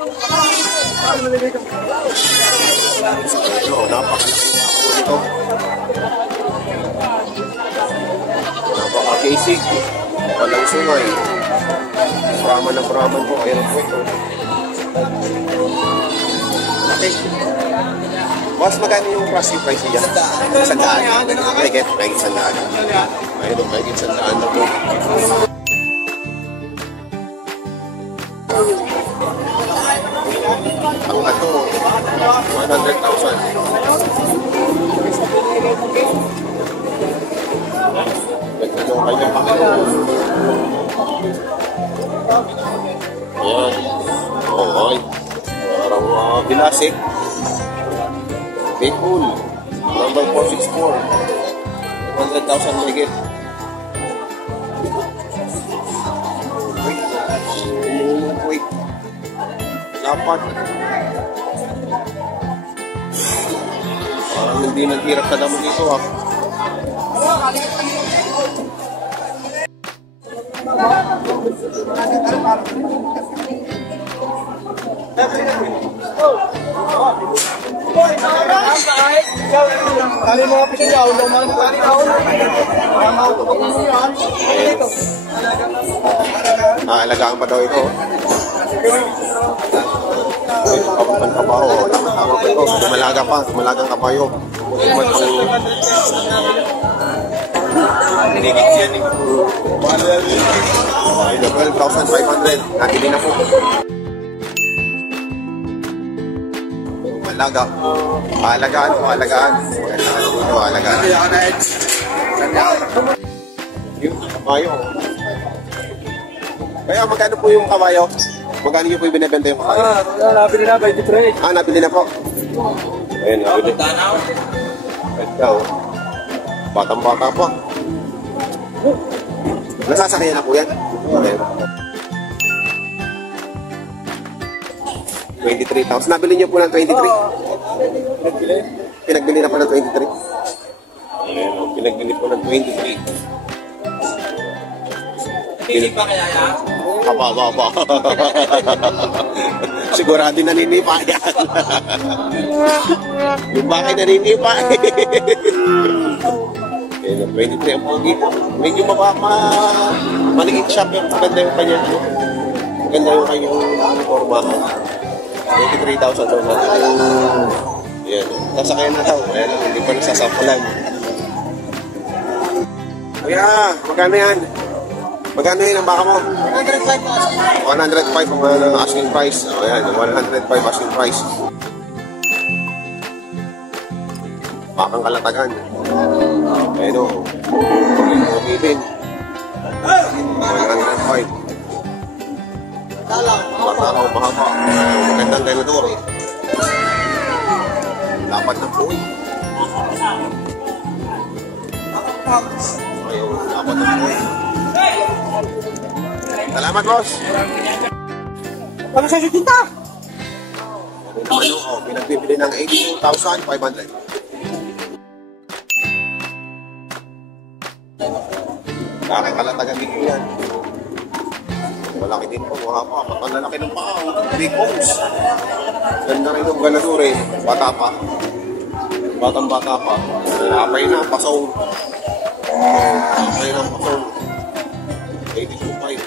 Ano, napakalaki ito. Napaka-basic. Walang sungay. Braman na Braman po. Ayan po ito. Okay. Boss, magkano yung crossing price niya? Sandaan. Mahigit sandaan. Mayroon mahigit sandaan na po. Ang ato, 100,000. Nagkano kanyang Panginoon. Ayan. Okay. Parang Bilasik. Big Bull. Number 464. 100,000 mahigit. Wait. Dapat. Parang hindi naghirap ka naman dito ha. Kali mo kasi daw naman kali daw. Alagaan pa daw ito. Ang kabaho, tama pa ito. Malaga pa, malagang kabayo. Ay, 12,500. Nakili na po. Malaga. Alagaan. Alagaan. Yung kabayo. Kaya magkano po yung kabayo? Magkano nyo po yung binibenta yung kabayo? Nabili na, 23. Nabili na po. Ayun, nabili. Ikaw. Batang-bata po. Nasasakyan na po yan. Ayun. 23,000. Nabili nyo po ng 23? Pinagbili na po ng 23? Ayun, pinagbili po ng 23. Hindi pa kaya yan? Aba. Sigurado naninipa yan. Yung bakit naninipa? Ayun, 23 ang pogi. Medyo maliit siya, pero maganda yung kanya. Maganda yung kanyang formahan. 23,000 daw natin. Ayan. Sasakayan na daw. Ayan, hindi pa nasasampalan. Kuya, magkano yan? Magkano yun ang baka mo? 105,000. 105 ang asking price. O yan, 105 asking price. Bakang Kalatagan. Ayan o. Pag-ibin. 105. Matakaw, mahaba. Magandang ganador. Dapat na po. Ayun, dapat na po. Salamat, boss. Ano sa kita? Pinagbibili ng 82,500. Kalatagan din po yan. Malaki din po, mahaba. Patalaki ng paa. Big bones. Ganda rin yung ganador eh. Bata pa. Batang-bata pa. Apay na, pasaw. Apay na, pasaw. 82,500.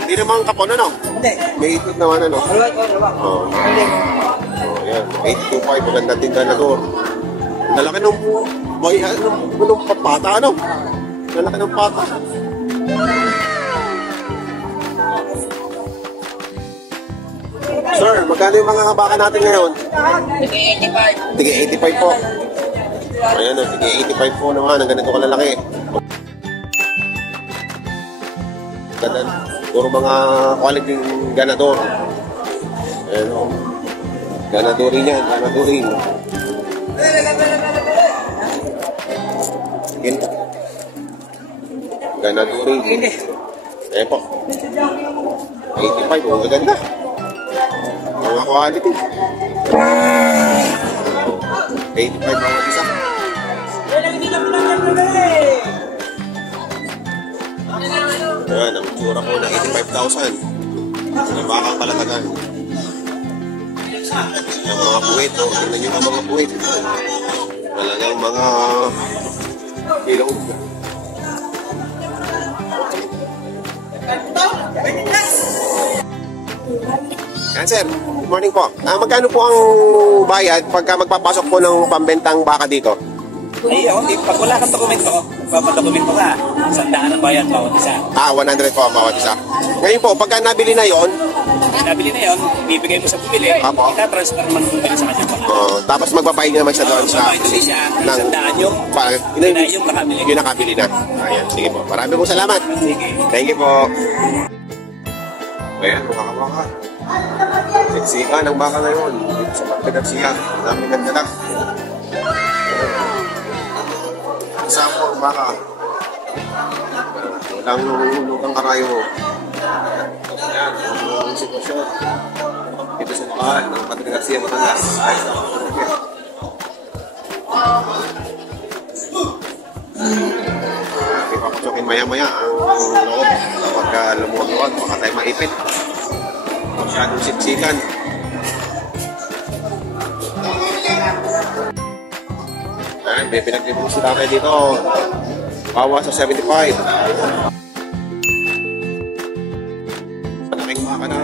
Hindi naman kapon, ano? Hindi. May itlog naman, ano? Wala. Oo. Yan. 82,500. Maganda din ganador. Nalaki ng bayan, ng pata, ano? Nalaki ng pata. Sir, magkano yung mga baka natin ngayon? Tige 85. Tige 85 po. Ayan o, tige 85 po naman. Ang ganito kalalaki. Ganda. Puro mga quality ganador. Ayan o. Ganadorin yan. Ganadorin. Sige. Ganadorin. Ayan po. 85. Ang ganda. Mga quality. 85 mga isa. Ayan, ang tsura ko na 85,000. Ang bakang palatagan. Ang mga puwit, oh. Tingnan nyo ang mga puwit. Talagang mga ilong. Yan sir, good morning po. Magkano po ang bayad pagka magpapasok po ng pambentang baka dito? Ay, okay. Pag wala kang dokumento, papadokumento ka. 100 ang bayad bawat isa. 100 po ang bawat isa. Ngayon po, pagka nabili na yon, Nabili na yun, bibigay mo sa bumili, Apo. ita-transfer man bumili sa kanya. tapos magpapahig naman siya doon sa Ito din siya, ng 100 yung yung nakabili. yung nakabili na. Ayan, sige po. Marami pong salamat. Sige. Thank you po. Ayan, makakabaka. Siksikan ang baka ngayon. Dito sa Pagkagagsiya. Dami nagdadak. Isa po ang baka. Walang lukang karayo. Ayan, ang sitwasyon. Dito sa bakahan ng Pagkagagsiya, Batangas. Ayos na ako. Ipapasokin maya-maya ang loob. Pagka lumuwag-luwag, baka tayo maipit. Masyadong siksikan. Ayan, may pinag-review si tatay dito. Bawas sa 75. Malaking baka na.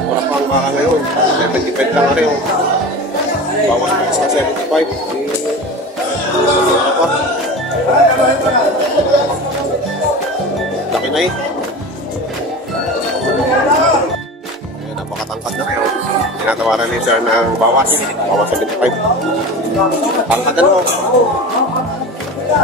Mura pa ang baka ngayon. 75 lang rin. Bawas pa sa 75. Laki na eh. Ayan, napakatangkad na kayo. Tinatawaran ni sir ng bawas. Bawas 75. Tangkad ano.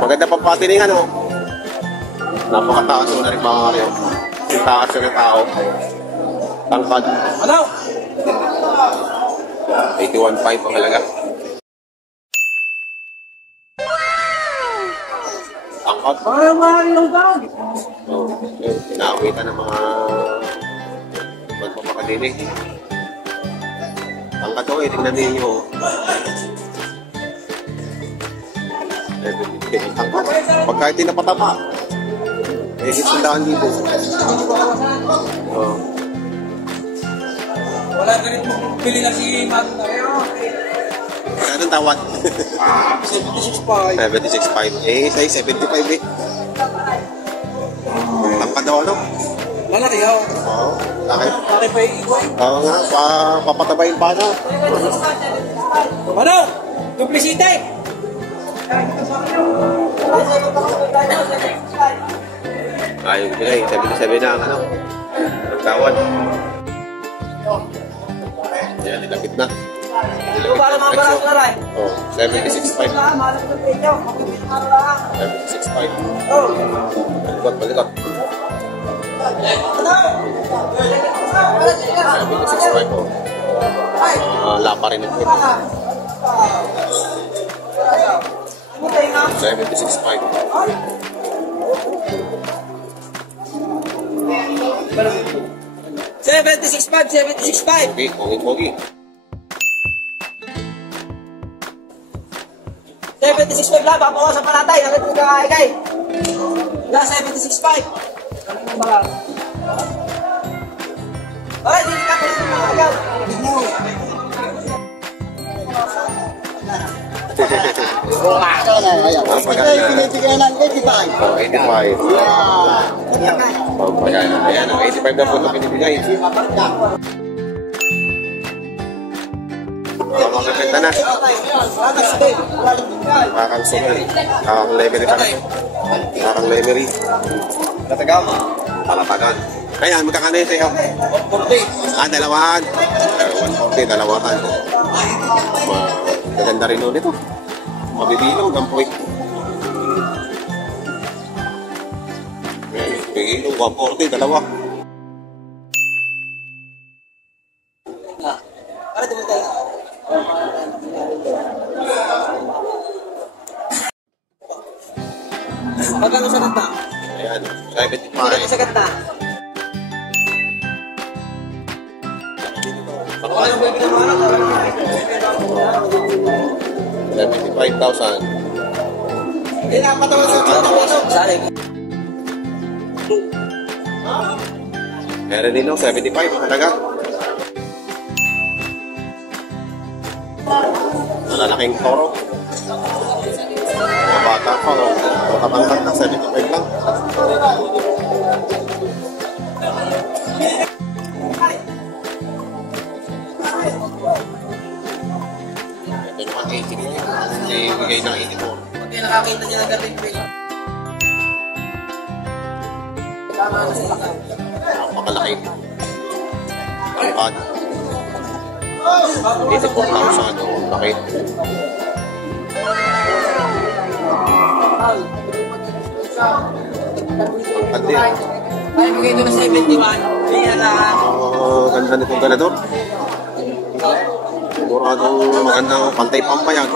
Maganda pang patiningan ano. Napakataas mo na rin mga kayo. Yung taas yung tao. Tangkad. Ano? 81.5 ang halaga. Tangkad. So, inaawitan ng mga magpapakadinig. Tangkad ko eh, tingnan ninyo. Tangkad. Pagka hindi napatapa, eh, isandaan dito. Wala ganit mo bili na si Matt na kayo. Anong tawad? 76.5. 76.5. Eh, say 75 eh. Tangkad daw ano? Malaki yun. Oo, laki. Malaki pa yung iwan. Oo nga, papatabayin pa na. Ano? Duplicite! Ayun ko eh, 77 na ang ano. Ang tawad. Ayan, nilapit na. Para mga barato na rin. Oh, 76.5. 76.5. Oh. Balikat. 76.5 po. Lapa rin ito. 76.5. Okay, pogi-pogi. 76.5 lang, papawasan pa natin. Nakit mo ka kay. Wala, 76.5. Alright, hindi ka pwede mo agad. Ang pagkakala. Oh, 85. Oh, pagkakala. Ayan, ang 85 na po na pinibigay. Makakaganda na. Makakang sumay. Makakang lemery pa na ito. Makakang lemery. Palatagan. Ayan, magkakano yun sa'yo? 140. Dalawahan. 140, dalawahan. Magaganda rin nun ito. Mabibilong, gampoy. Mabibilong, 140, dalawa. Para tumul tayo. Magkano sa ganda? Ayan, Magkano sa 75. ganda? Ano yung bibili mo? 75,000. Hindi nakapatawa sa ganda. Sari. Meron din no, 75 ang halaga. Malalaking toro. Mga bata pa, makatangkad na 75 lang. Ito naman 80 nila. Bigay ng 84. Pag nakakita niya ng galing pay. Tama na sila ka. Makalaki. Angkad. 84,000 o laki. Angkad din. Ay, bigay ito na 71. Bigyan na. Ganda nitong ganador. Siguradong magandang pantay pampayag.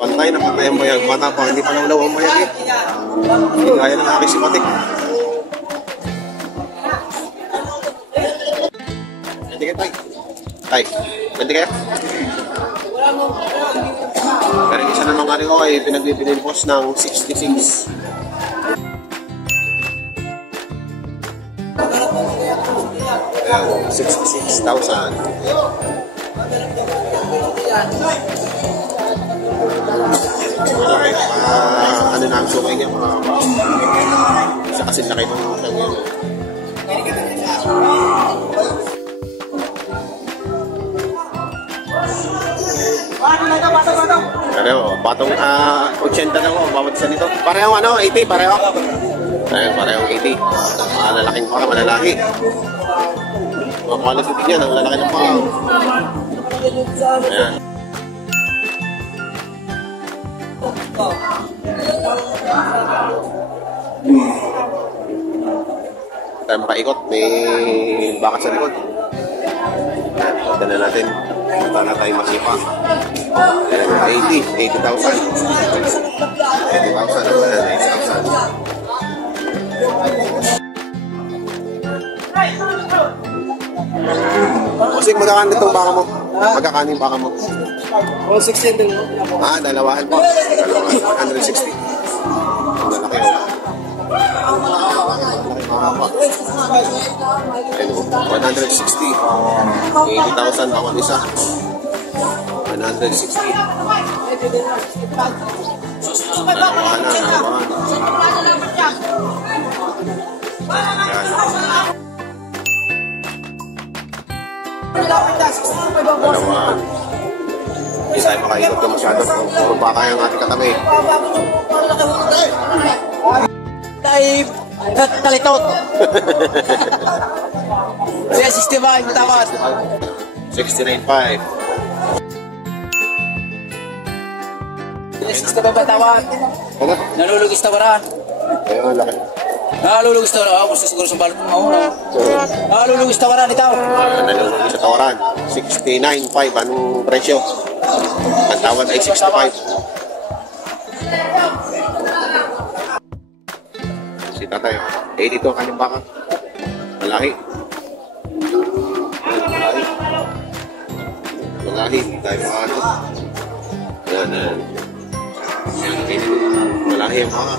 Pantay na pantay ang bayag. Mata pa, hindi pa lawlaw ang bayag eh. Hindi kaya ng aking sipatik. Ganti kaya tay? Tay, ganti kaya? Pero isa na nung ko ay pinagbibinilpos ng 66. Ayan, 66,000. Malaki. Ano na ang sumay niya? Isa kasi laki ng utang niya. Pareho, patong 80 na ko, bawat isa nito. Pareho ano, 80, pareho. Ayan, pareho 80. Malalaking paka, malalaki. Mga quality din yan, ang lalaki ng paka. Ayan. Tayo paikot, may baka sa likod. Ito na natin. Ito na tayo masipa. 80,000. 80,000 naman na 80,000. Kusik, magkakanin itong baka mo. Magkakanin yung baka mo. 16 din. Dalawahan po. Dalawahan. 160. Ang lalaki o. Ayun, 160. 80,000 bawat isa. 160. Dalawahan na, dalawahan. Dalawahan. Hindi tayo makaikot na masyado. Puro baka yung ating katabi. Tayo, talitot. Kaya 65, tawad. 69.5. Kaya 65 ba tawad? Ano? Nalulugis tawaran. Ayun, laki. Nalulugis tawaran. Ako gusto siguro sa balot mo mauna. Nalulugis tawaran ito. Nalulungin sa tawaran. 69.5. Anong presyo? Ang tawad ay 65. Si tatay, 82 ang kanyang baka. Malahi. Malahi. Malahi. Hindi tayo makaano. Yan, yan. Yan, malahi ang baka.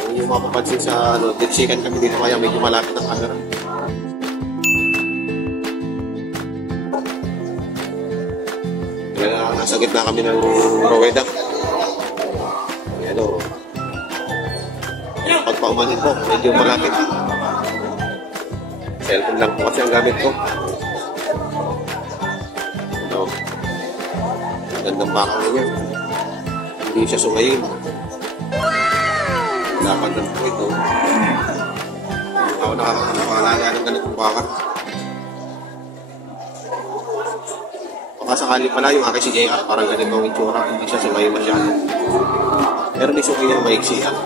Kung yung mapapansin sa diksikan kami dito kaya medyo malapit ang camera. Kaya nasa gitna kami ng Roweda. Ayan o. Pag paumanin po, medyo malapit. Cellphone lang po kasi ang gamit ko. Ito. Gandang baka niya. Hindi siya sumayin. Dapat lang po ito. Ako nakakalaga ng ganitong baka. Baka sakali pala yung aking si JR, parang ganito ang itsura. Hindi siya sumayin masyado. Pero may suki niya maiksi yan.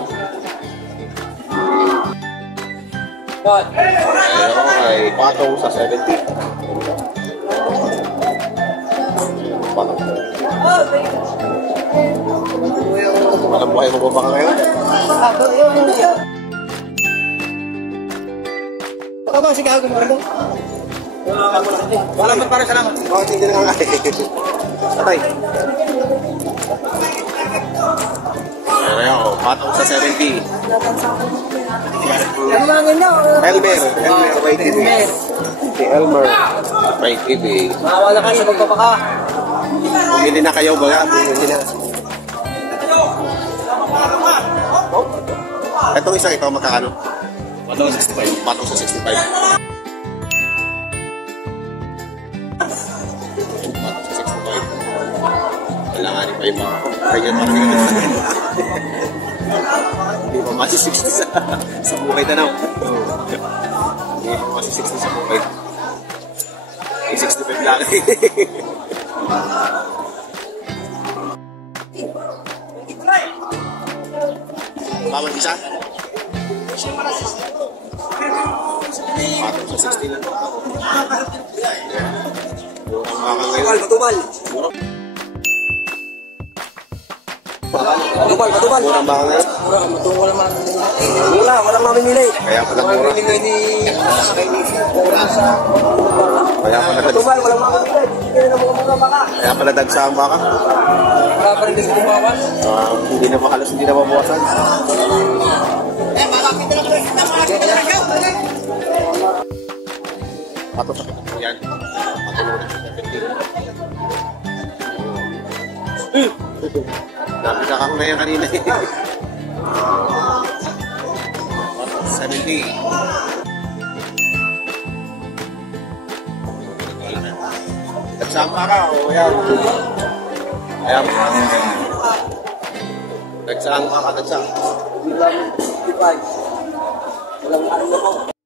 Pero ay patong sa 70. Patong. Walang buhay mo ba kayo? Ito ba, sige ako mo. Salamat para salamat. Bakit hindi na nga? Patay. Ayan ako, patong sa 70. tingin nyo. Elmer may TV. Si Elmer may TV. Mawala kayo sa magpapaka. Bumili na kayo ba? Bumili na. Itong isang ito, magkakano? 65. Patong sa 65. Patong sa 65. Kailanganin pa yung mga kaya market. Hindi pa masi 60 sa buhay na naman. Hindi pa masi 60 sa buhay. 65 lang. Bawal isa? Patong sa 60 lang. Matumal. Matumal. Murang baka ngayon? Matumal naman. Walang mamimili. Kaya pala mura. Kaya pala Matumal, walang mamimili. Hindi na mga baka. Kaya pala dagsa ang baka. Wala pa rin kasi bumawas. Hindi na makalas, hindi na mabawasan. Pato sa kita po yan. Patulungan sa 70. Dami ka kang na yan kanina eh. 70. Nagsama ka o yan? Ayan. Nagsama ka, nagsama. Walang ano mo.